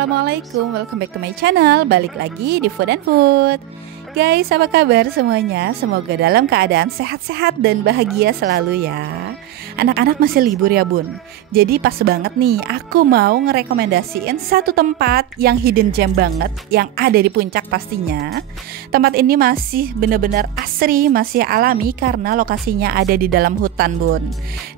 Assalamualaikum, welcome back to my channel. Balik lagi di Food and Food. Guys, apa kabar semuanya? Semoga dalam keadaan sehat-sehat dan bahagia selalu ya. Anak-anak masih libur ya bun. Jadi pas banget nih, aku mau ngerekomendasiin satu tempat yang hidden gem banget, yang ada di puncak pastinya. Tempat ini masih bener-bener asri, masih alami karena lokasinya ada di dalam hutan bun.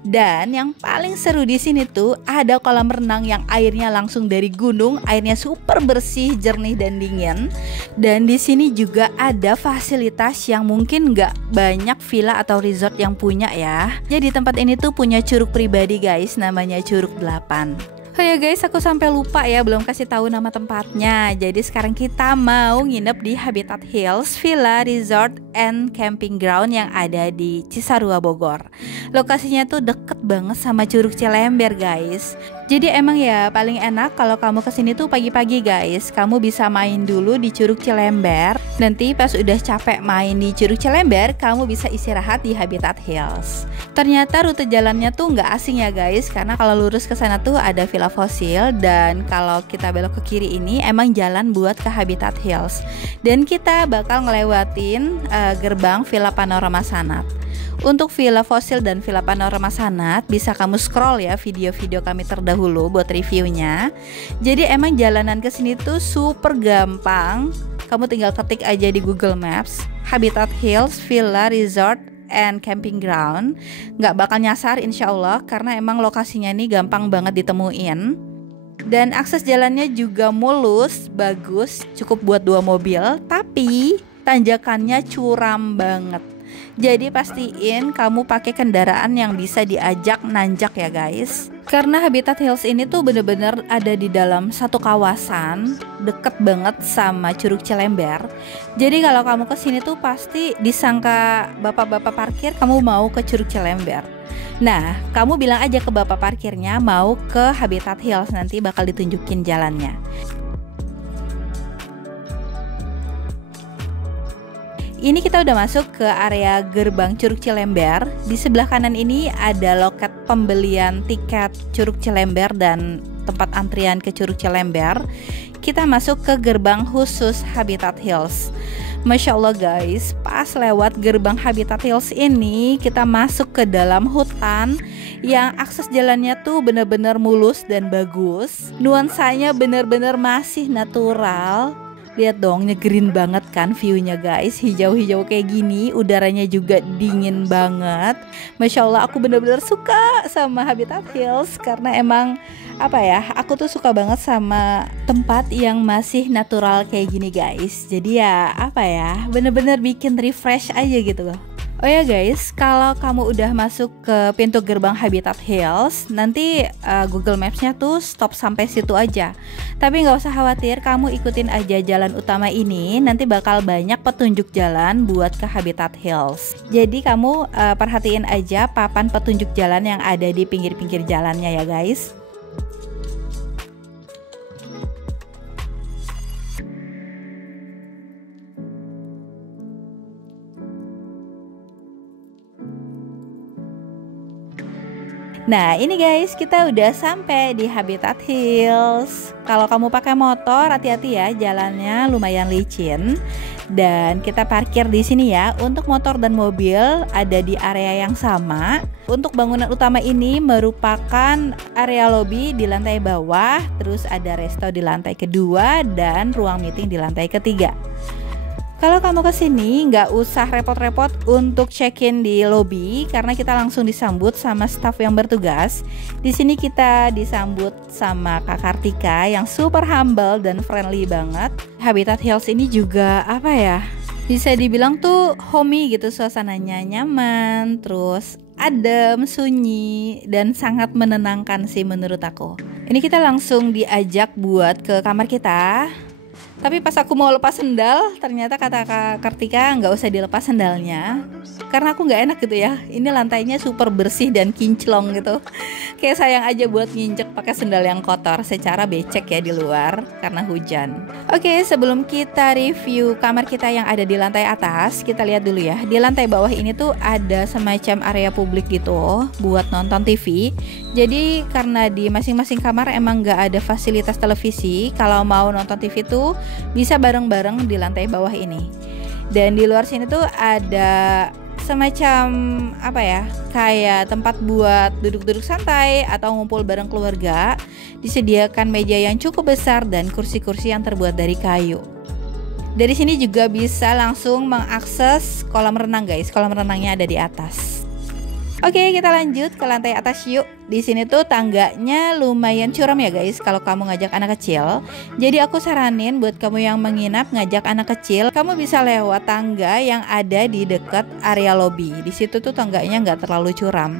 Dan yang paling seru di sini tuh ada kolam renang yang airnya langsung dari gunung, airnya super bersih, jernih dan dingin. Dan di sini juga ada fasilitas yang mungkin nggak banyak villa atau resort yang punya ya. Jadi tempat ini tuh punya curug pribadi guys, namanya Curug 8. Oh ya guys, aku sampai lupa ya belum kasih tahu nama tempatnya. Jadi sekarang kita mau nginep di Habitat Hills Villa Resort and Camping Ground yang ada di Cisarua Bogor. Lokasinya tuh deket banget sama Curug Cilember guys. Jadi emang ya paling enak kalau kamu kesini tuh pagi-pagi guys. Kamu bisa main dulu di Curug Cilember. Nanti pas udah capek main di Curug Cilember, kamu bisa istirahat di Habitat Hills. Ternyata rute jalannya tuh nggak asing ya guys, karena kalau lurus ke sana tuh ada Villa Fosil, dan kalau kita belok ke kiri ini emang jalan buat ke Habitat Hills. Dan kita bakal ngelewatin gerbang Villa Panorama Sanat. Untuk Villa Fosil dan Villa Panorama Sanat bisa kamu scroll ya video-video kami terdahulu buat reviewnya. Jadi emang jalanan ke sini tuh super gampang. Kamu tinggal ketik aja di Google Maps Habitat Hills Villa Resort and Camping Ground. Nggak bakal nyasar insya Allah, karena emang lokasinya ini gampang banget ditemuin. Dan akses jalannya juga mulus, bagus, cukup buat 2 mobil. Tapi tanjakannya curam banget. Jadi pastiin kamu pakai kendaraan yang bisa diajak nanjak ya guys. Karena Habitat Hills ini tuh bener-bener ada di dalam satu kawasan, deket banget sama Curug Cilember. Jadi kalau kamu kesini tuh pasti disangka bapak-bapak parkir kamu mau ke Curug Cilember. Nah, kamu bilang aja ke bapak parkirnya mau ke Habitat Hills, nanti bakal ditunjukin jalannya. Ini kita udah masuk ke area gerbang Curug Cilember. Di sebelah kanan ini ada loket pembelian tiket Curug Cilember dan tempat antrian ke Curug Cilember. Kita masuk ke gerbang khusus Habitat Hills. Masya Allah guys, pas lewat gerbang Habitat Hills ini kita masuk ke dalam hutan yang akses jalannya tuh bener-bener mulus dan bagus. Nuansanya bener-bener masih natural. Lihat dong, nyegerin banget kan viewnya guys, hijau-hijau kayak gini, udaranya juga dingin banget. Masya Allah, aku bener-bener suka sama Habitat Hills karena emang apa ya, aku tuh suka banget sama tempat yang masih natural kayak gini guys. Jadi ya apa ya, bener-bener bikin refresh aja gitu loh. Oh ya guys, kalau kamu udah masuk ke pintu gerbang Habitat Hills, nanti Google Maps-nya tuh stop sampai situ aja. Tapi nggak usah khawatir, kamu ikutin aja jalan utama ini, nanti bakal banyak petunjuk jalan buat ke Habitat Hills. Jadi kamu perhatiin aja papan petunjuk jalan yang ada di pinggir-pinggir jalannya ya guys. Nah ini guys, kita udah sampai di Habitat Hills. Kalau kamu pakai motor, hati-hati ya, jalannya lumayan licin. Dan kita parkir di sini ya. Untuk motor dan mobil ada di area yang sama. Untuk bangunan utama ini merupakan area lobby di lantai bawah, terus ada resto di lantai kedua dan ruang meeting di lantai ketiga. Kalau kamu kesini nggak usah repot-repot untuk check-in di lobby karena kita langsung disambut sama staff yang bertugas. Di sini kita disambut sama Kak Kartika yang super humble dan friendly banget. Habitat Hills ini juga apa ya? Bisa dibilang tuh homey gitu, suasananya nyaman, terus adem, sunyi, dan sangat menenangkan sih menurut aku. Ini kita langsung diajak buat ke kamar kita. Tapi pas aku mau lepas sendal, ternyata kata Kak Kartika nggak usah dilepas sendalnya, karena aku nggak enak gitu ya. Ini lantainya super bersih dan kinclong gitu. Kayak sayang aja buat nginjek pakai sendal yang kotor, secara becek ya di luar karena hujan. Oke, sebelum kita review kamar kita yang ada di lantai atas, kita lihat dulu ya. Di lantai bawah ini tuh ada semacam area publik gitu buat nonton TV. Jadi karena di masing-masing kamar emang nggak ada fasilitas televisi, kalau mau nonton TV tuh bisa bareng-bareng di lantai bawah ini. Dan di luar sini tuh ada semacam apa ya, kayak tempat buat duduk-duduk santai atau ngumpul bareng keluarga. Disediakan meja yang cukup besar dan kursi-kursi yang terbuat dari kayu. Dari sini juga bisa langsung mengakses kolam renang guys. Kolam renangnya ada di atas. Oke, kita lanjut ke lantai atas yuk. Di sini tuh tangganya lumayan curam ya guys kalau kamu ngajak anak kecil. Jadi aku saranin buat kamu yang menginap ngajak anak kecil, kamu bisa lewat tangga yang ada di dekat area lobby. Di situ tuh tangganya nggak terlalu curam.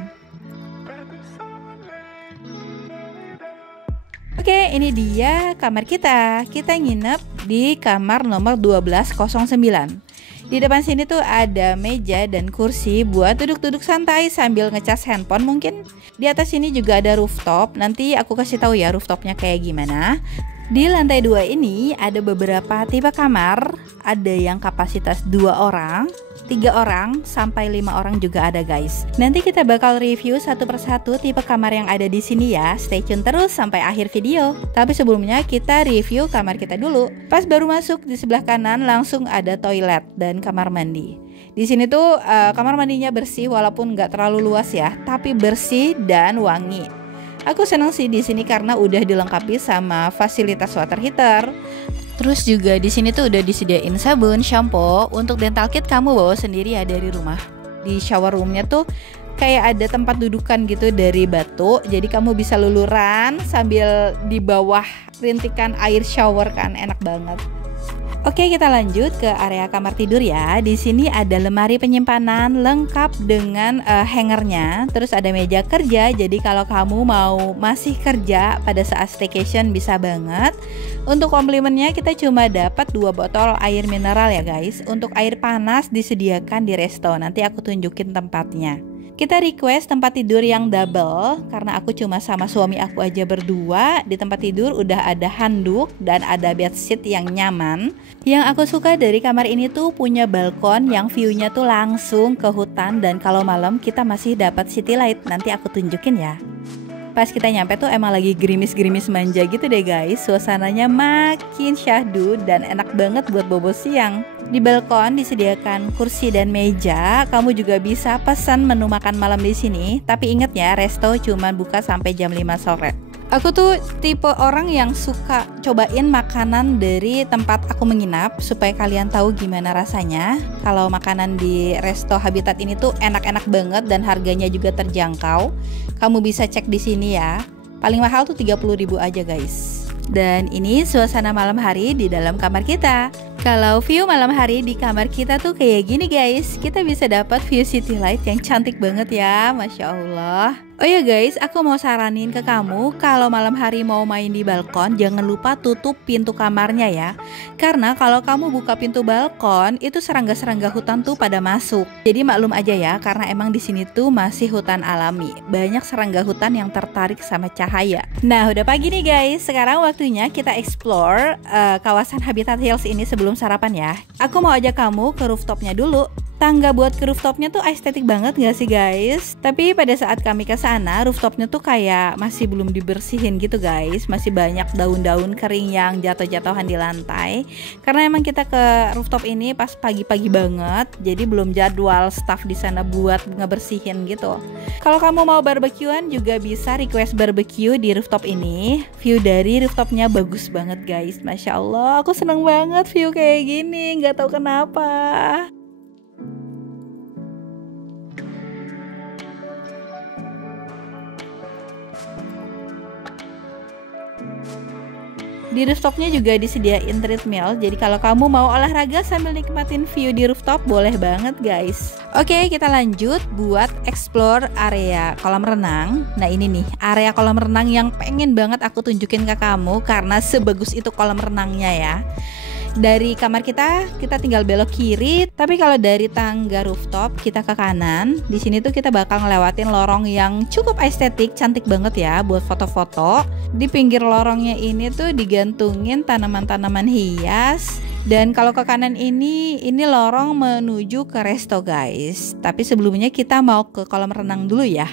Oke, ini dia kamar kita. Kita nginep di kamar nomor 1209. Di depan sini tuh ada meja dan kursi buat duduk-duduk santai sambil ngecas handphone mungkin. Di atas sini juga ada rooftop. Nanti aku kasih tahu ya rooftopnya kayak gimana. Di lantai 2 ini ada beberapa tipe kamar. Ada yang kapasitas 2 orang, 3 orang, sampai 5 orang juga ada guys. Nanti kita bakal review satu persatu tipe kamar yang ada di sini ya. Stay tune terus sampai akhir video. Tapi sebelumnya kita review kamar kita dulu. Pas baru masuk di sebelah kanan langsung ada toilet dan kamar mandi. Di sini tuh kamar mandinya bersih walaupun nggak terlalu luas ya, tapi bersih dan wangi. Aku senang sih di sini karena udah dilengkapi sama fasilitas water heater. Terus juga di sini tuh udah disediain sabun, shampoo. Untuk dental kit kamu bawa sendiri ya dari rumah. Di shower roomnya tuh kayak ada tempat dudukan gitu dari batu. Jadi kamu bisa luluran sambil di bawah rintikan air shower kan, enak banget. Oke, kita lanjut ke area kamar tidur ya. Di sini ada lemari penyimpanan lengkap dengan hangernya. Terus ada meja kerja. Jadi kalau kamu mau masih kerja pada saat staycation bisa banget. Untuk komplimennya kita cuma dapat 2 botol air mineral ya guys. Untuk air panas disediakan di resto. Nanti aku tunjukin tempatnya. Kita request tempat tidur yang double karena aku cuma sama suami aku aja berdua. Di tempat tidur udah ada handuk dan ada bedsheet yang nyaman. Yang aku suka dari kamar ini tuh punya balkon yang view-nya tuh langsung ke hutan. Dan kalau malam kita masih dapat city light. Nanti aku tunjukin ya. Pas kita nyampe tuh emang lagi gerimis-gerimis manja gitu deh guys. Suasananya makin syahdu dan enak banget buat bobo siang. Di balkon disediakan kursi dan meja. Kamu juga bisa pesan menu makan malam di sini. Tapi inget ya, resto cuma buka sampai jam 5 sore. Aku tuh tipe orang yang suka cobain makanan dari tempat aku menginap supaya kalian tahu gimana rasanya. Kalau makanan di resto Habitat ini tuh enak-enak banget dan harganya juga terjangkau. Kamu bisa cek di sini ya. Paling mahal tuh 30.000 aja guys. Dan ini suasana malam hari di dalam kamar kita. Kalau view malam hari di kamar kita tuh kayak gini guys. Kita bisa dapat view city light yang cantik banget ya, Masya Allah. Oh ya guys, aku mau saranin ke kamu kalau malam hari mau main di balkon, jangan lupa tutup pintu kamarnya ya. Karena kalau kamu buka pintu balkon, itu serangga-serangga hutan tuh pada masuk. Jadi maklum aja ya, karena emang di sini tuh masih hutan alami. Banyak serangga hutan yang tertarik sama cahaya. Nah, udah pagi nih guys. Sekarang waktunya kita explore kawasan Habitat Hills ini sebelum sarapan ya. Aku mau ajak kamu ke rooftopnya dulu. Tangga buat ke rooftopnya tuh estetik banget gak sih guys? Tapi pada saat kami ke sana, rooftopnya tuh kayak masih belum dibersihin gitu guys. Masih banyak daun-daun kering yang jatuh-jatuhan di lantai. Karena emang kita ke rooftop ini pas pagi-pagi banget, jadi belum jadwal staff di sana buat ngebersihin gitu. Kalau kamu mau barbekyuan juga bisa request barbecue di rooftop ini. View dari rooftopnya bagus banget guys. Masya Allah, aku seneng banget view kayak gini. Gak tahu kenapa. Di rooftopnya juga disediain treadmill. Jadi kalau kamu mau olahraga sambil nikmatin view di rooftop, boleh banget guys. Oke, kita lanjut buat explore area kolam renang. Nah ini nih area kolam renang yang pengen banget aku tunjukin ke kamu karena sebagus itu kolam renangnya ya. Dari kamar kita tinggal belok kiri, tapi kalau dari tangga rooftop kita ke kanan. Di sini tuh kita bakal ngelewatin lorong yang cukup estetik, cantik banget ya buat foto-foto. Di pinggir lorongnya ini tuh digantungin tanaman-tanaman hias. Dan kalau ke kanan ini lorong menuju ke resto guys. Tapi sebelumnya kita mau ke kolam renang dulu ya.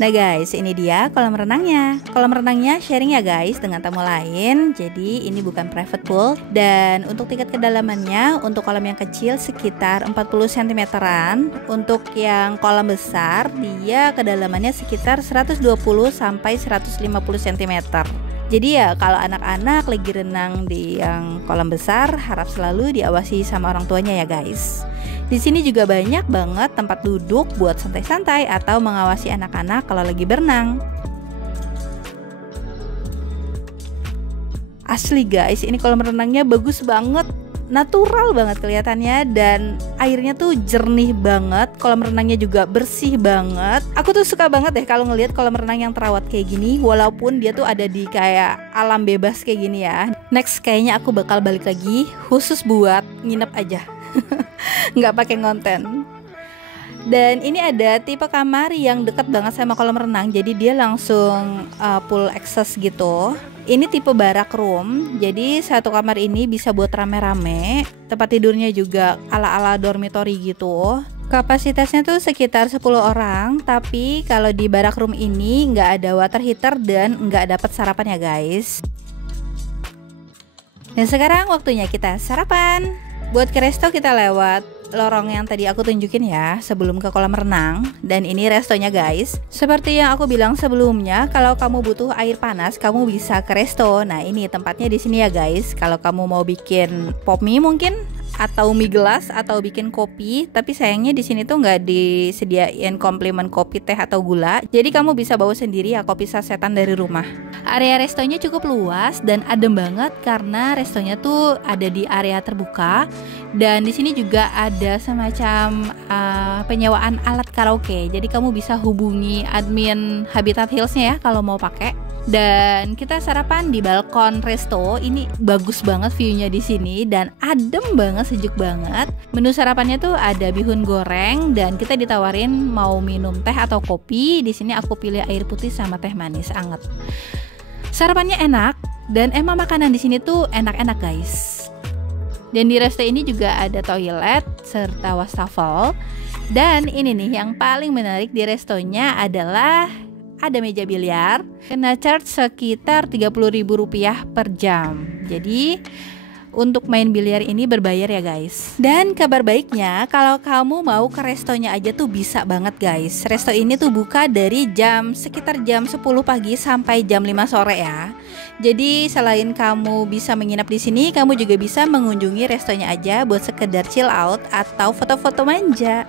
Nah guys, ini dia kolam renangnya. Kolam renangnya sharing ya guys dengan tamu lain. Jadi ini bukan private pool. Dan untuk tingkat kedalamannya, untuk kolam yang kecil sekitar 40 cm-an. Untuk yang kolam besar, dia kedalamannya sekitar 120 sampai 150 cm. Jadi ya kalau anak-anak lagi renang di yang kolam besar, harap selalu diawasi sama orang tuanya ya guys. Di sini juga banyak banget tempat duduk buat santai-santai atau mengawasi anak-anak kalau lagi berenang. Asli guys, ini kolam renangnya bagus banget, natural banget kelihatannya, dan airnya tuh jernih banget. Kolam renangnya juga bersih banget. Aku tuh suka banget deh kalau ngelihat kolam renang yang terawat kayak gini, walaupun dia tuh ada di kayak alam bebas kayak gini ya. Next kayaknya aku bakal balik lagi khusus buat nginep aja. Nggak pakai konten. Dan ini ada tipe kamar yang dekat banget sama kolam renang, jadi dia langsung full access gitu. Ini tipe barak room, jadi satu kamar ini bisa buat rame-rame. Tempat tidurnya juga ala-ala dormitory gitu. Kapasitasnya tuh sekitar 10 orang, tapi kalau di barak room ini nggak ada water heater dan nggak dapat sarapan ya guys. Dan sekarang waktunya kita sarapan. Buat ke resto kita lewat lorong yang tadi aku tunjukin ya sebelum ke kolam renang. Dan ini restonya guys. Seperti yang aku bilang sebelumnya, kalau kamu butuh air panas kamu bisa ke resto. Nah ini tempatnya di sini ya guys. Kalau kamu mau bikin pop mie mungkin, atau mie gelas, atau bikin kopi, tapi sayangnya di sini tuh nggak disediain komplimen kopi, teh atau gula. Jadi kamu bisa bawa sendiri ya kopi sasetan dari rumah. Area restonya cukup luas dan adem banget karena restonya tuh ada di area terbuka. Dan di sini juga ada semacam penyewaan alat karaoke. Jadi kamu bisa hubungi admin Habitat Hills-nya ya kalau mau pakai. Dan kita sarapan di balkon resto. Ini bagus banget view-nya di sini dan adem banget, sejuk banget. Menu sarapannya tuh ada bihun goreng dan kita ditawarin mau minum teh atau kopi. Di sini aku pilih air putih sama teh manis anget. Sarapannya enak dan emang makanan di sini tuh enak-enak guys. Dan di resto ini juga ada toilet serta wastafel. Dan ini nih yang paling menarik di restonya adalah ada meja biliar, kena charge sekitar Rp30.000 per jam. Jadi untuk main biliar ini berbayar ya guys. Dan kabar baiknya kalau kamu mau ke restonya aja tuh bisa banget guys. Resto ini tuh buka dari sekitar jam 10 pagi sampai jam 5 sore ya. Jadi selain kamu bisa menginap di sini, kamu juga bisa mengunjungi restonya aja buat sekedar chill out atau foto-foto manja.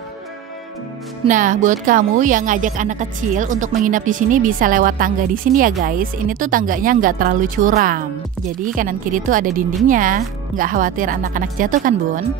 Nah, buat kamu yang ngajak anak kecil untuk menginap di sini bisa lewat tangga di sini ya guys. Ini tuh tangganya nggak terlalu curam. Jadi kanan kiri tuh ada dindingnya. Nggak khawatir anak-anak jatuh kan bun?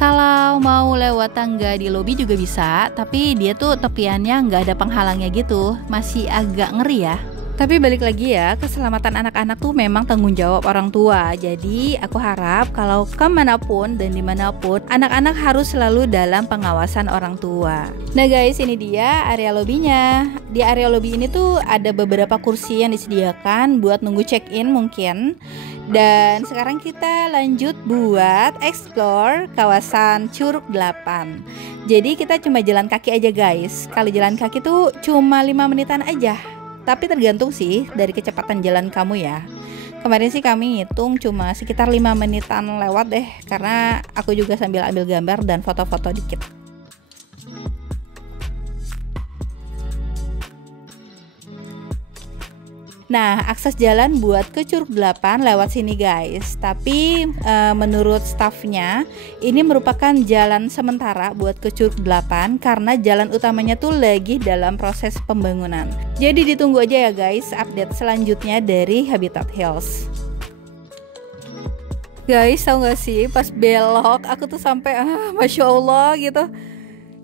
Kalau mau lewat tangga di lobi juga bisa, tapi dia tuh tepiannya nggak ada penghalangnya gitu. Masih agak ngeri ya. Tapi balik lagi ya, keselamatan anak-anak tuh memang tanggung jawab orang tua. Jadi aku harap kalau kemanapun dan dimanapun, anak-anak harus selalu dalam pengawasan orang tua. Nah guys, ini dia area lobbynya. Di area lobby ini tuh ada beberapa kursi yang disediakan buat nunggu check-in mungkin. Dan sekarang kita lanjut buat explore kawasan Curug 8. Jadi kita cuma jalan kaki aja guys. Kalau jalan kaki tuh cuma 5 menitan aja. Tapi tergantung sih dari kecepatan jalan kamu ya. Kemarin sih kami ngitung cuma sekitar 5 menitan lewat deh. Karena aku juga sambil ambil gambar dan foto-foto dikit. Nah, akses jalan buat ke Curug 8 lewat sini guys. Tapi menurut staffnya ini merupakan jalan sementara buat ke Curug 8 karena jalan utamanya tuh lagi dalam proses pembangunan. Jadi ditunggu aja ya guys update selanjutnya dari Habitat Hills. Guys, tahu gak sih pas belok aku tuh sampai Masya Allah gitu.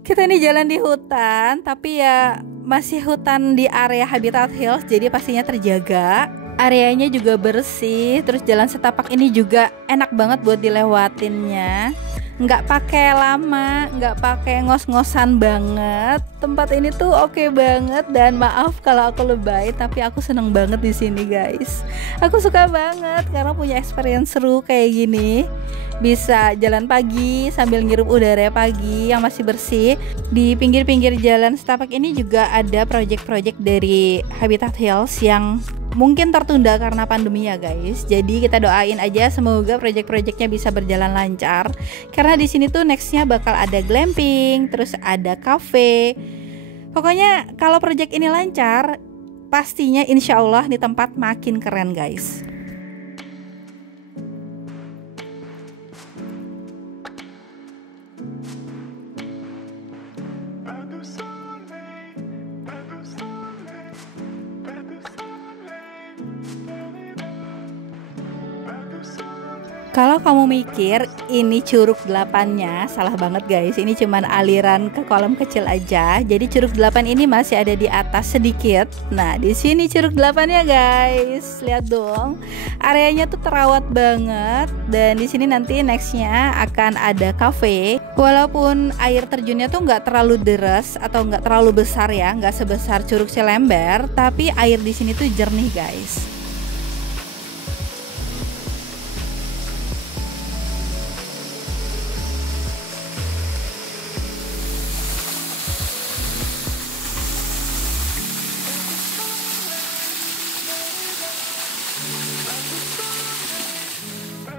Kita ini jalan di hutan, tapi ya masih hutan di area Habitat Hills, jadi pastinya terjaga. Areanya juga bersih, terus jalan setapak ini juga enak banget buat dilewatinnya. Nggak pakai lama, nggak pakai ngos-ngosan banget. Tempat ini tuh oke banget, dan maaf kalau aku lebay, tapi aku seneng banget di sini guys. Aku suka banget karena punya experience seru kayak gini. Bisa jalan pagi sambil ngirup udara pagi yang masih bersih. Di pinggir-pinggir jalan setapak ini juga ada project-project dari Habitat Hills yang mungkin tertunda karena pandemi ya guys. Jadi kita doain aja semoga project-projectnya bisa berjalan lancar. Karena di sini tuh nextnya bakal ada glamping, terus ada cafe. Pokoknya kalau project ini lancar, pastinya insya Allah nih tempat makin keren guys. Kalau kamu mikir ini Curug 8-nya, salah banget guys. Ini cuman aliran ke kolam kecil aja. Jadi Curug 8 ini masih ada di atas sedikit. Nah, di sini Curug 8-nya guys. Lihat dong. Areanya tuh terawat banget, dan di sini nanti nextnya akan ada cafe. Walaupun air terjunnya tuh nggak terlalu deras atau nggak terlalu besar ya, nggak sebesar Curug Cilember, tapi air di sini tuh jernih guys.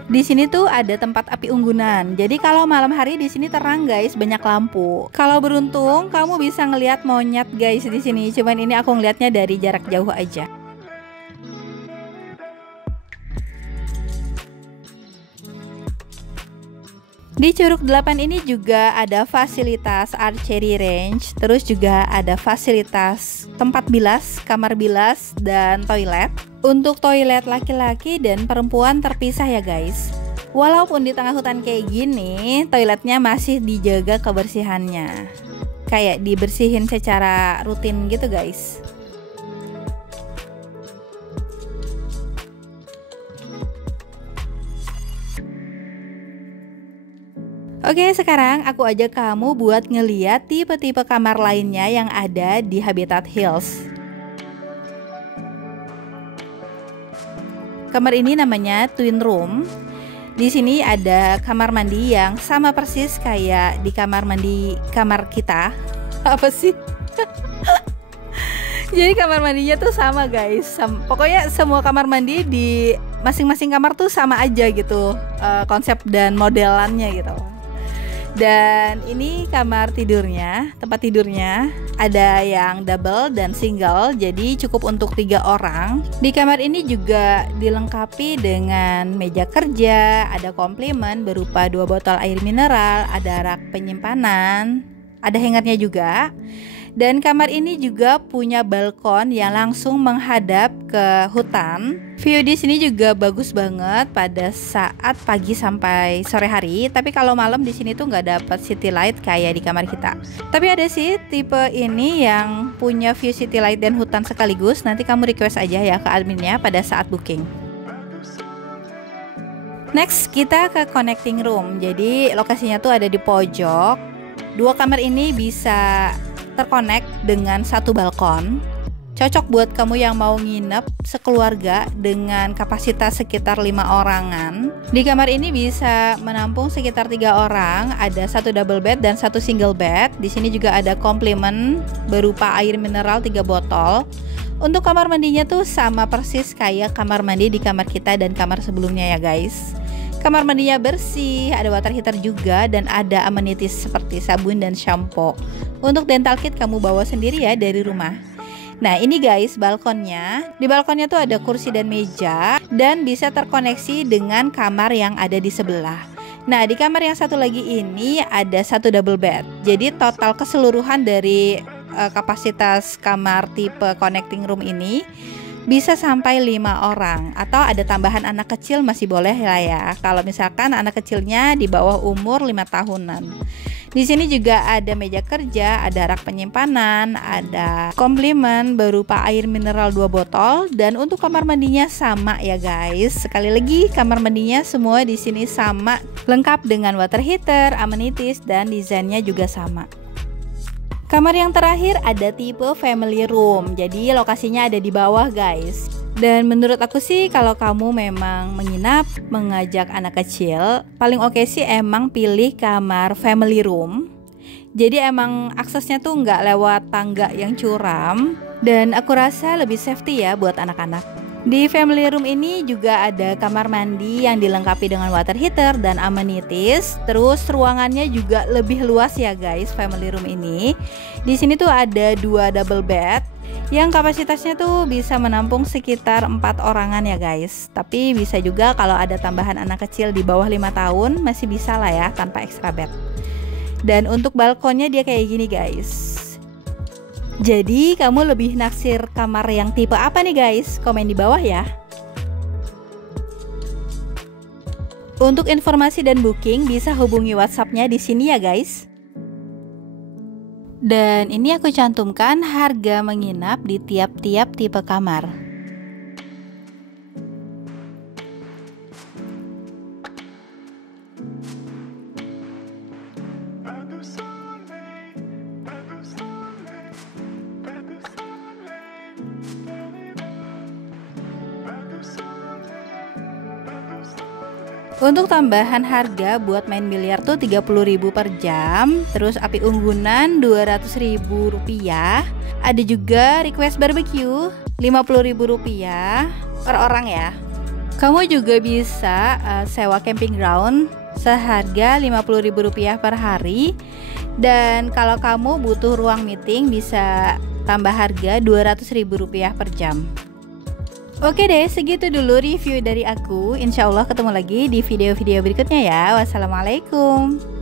Di sini tuh ada tempat api unggunan. Jadi kalau malam hari di sini terang guys, banyak lampu. Kalau beruntung kamu bisa ngelihat monyet guys di sini. Cuman ini aku ngelihatnya dari jarak jauh aja. Di Curug 8 ini juga ada fasilitas archery range, terus juga ada fasilitas tempat bilas, kamar bilas, dan toilet. Untuk toilet laki-laki dan perempuan terpisah ya guys. Walaupun di tengah hutan kayak gini, toiletnya masih dijaga kebersihannya. Kayak dibersihin secara rutin gitu guys. Oke, sekarang aku ajak kamu buat ngeliat tipe-tipe kamar lainnya yang ada di Habitat Hills. Kamar ini namanya twin room. Di sini ada kamar mandi yang sama persis kayak di kamar mandi kamar kita. Apa sih? Jadi kamar mandinya tuh sama guys. Pokoknya semua kamar mandi di masing-masing kamar tuh sama aja gitu, konsep dan modelannya gitu. Dan ini kamar tidurnya, tempat tidurnya ada yang double dan single, jadi cukup untuk 3 orang. Di kamar ini juga dilengkapi dengan meja kerja, ada komplimen berupa 2 botol air mineral, ada rak penyimpanan, ada hangernya juga. Dan kamar ini juga punya balkon yang langsung menghadap ke hutan. View di sini juga bagus banget pada saat pagi sampai sore hari. Tapi kalau malam di sini tuh nggak dapat city light kayak di kamar kita. Tapi ada sih tipe ini yang punya view city light dan hutan sekaligus. Nanti kamu request aja ya ke adminnya pada saat booking. Next kita ke connecting room. Jadi lokasinya tuh ada di pojok. 2 kamar ini bisa terkonek dengan 1 balkon. Cocok buat kamu yang mau nginep sekeluarga dengan kapasitas sekitar 5 orangan. Di kamar ini bisa menampung sekitar 3 orang. Ada 1 double bed dan 1 single bed. Di sini juga ada komplimen berupa air mineral 3 botol. Untuk kamar mandinya tuh sama persis kayak kamar mandi di kamar kita dan kamar sebelumnya ya guys. Kamar mandinya bersih, ada water heater juga, dan ada amenities seperti sabun dan shampoo. Untuk dental kit kamu bawa sendiri ya dari rumah. Nah ini guys balkonnya. Di balkonnya tuh ada kursi dan meja, dan bisa terkoneksi dengan kamar yang ada di sebelah. Nah di kamar yang satu lagi ini ada 1 double bed. Jadi total keseluruhan dari kapasitas kamar tipe connecting room ini bisa sampai 5 orang, atau ada tambahan anak kecil masih boleh lah ya, kalau misalkan anak kecilnya di bawah umur 5 tahunan. Di sini juga ada meja kerja, ada rak penyimpanan, ada komplimen berupa air mineral 2 botol, dan untuk kamar mandinya sama ya guys. Sekali lagi kamar mandinya semua di sini sama, lengkap dengan water heater, amenities, dan desainnya juga sama. Kamar yang terakhir ada tipe family room, jadi lokasinya ada di bawah guys. Dan menurut aku sih kalau kamu memang menginap, mengajak anak kecil, paling oke sih emang pilih kamar family room. Jadi emang aksesnya tuh nggak lewat tangga yang curam, dan aku rasa lebih safety ya buat anak-anak. Di family room ini juga ada kamar mandi yang dilengkapi dengan water heater dan amenities. Terus ruangannya juga lebih luas ya guys, family room ini. Di sini tuh ada 2 double bed yang kapasitasnya tuh bisa menampung sekitar 4 orangan ya guys. Tapi bisa juga kalau ada tambahan anak kecil di bawah 5 tahun masih bisa lah ya tanpa extra bed. Dan untuk balkonnya dia kayak gini guys. Jadi kamu lebih naksir kamar yang tipe apa nih guys? Komen di bawah ya. Untuk informasi dan booking bisa hubungi WhatsApp-nya di sini ya guys. Dan ini aku cantumkan harga menginap di tiap-tiap tipe kamar. Untuk tambahan harga buat main biliar tuh 30.000 per jam, terus api unggunan 200.000 rupiah. Ada juga request barbecue 50.000 rupiah per orang ya. Kamu juga bisa sewa camping ground seharga 50.000 rupiah per hari. Dan kalau kamu butuh ruang meeting bisa tambah harga 200.000 rupiah per jam. Oke deh, segitu dulu review dari aku. Insya Allah ketemu lagi di video-video berikutnya ya. Wassalamualaikum.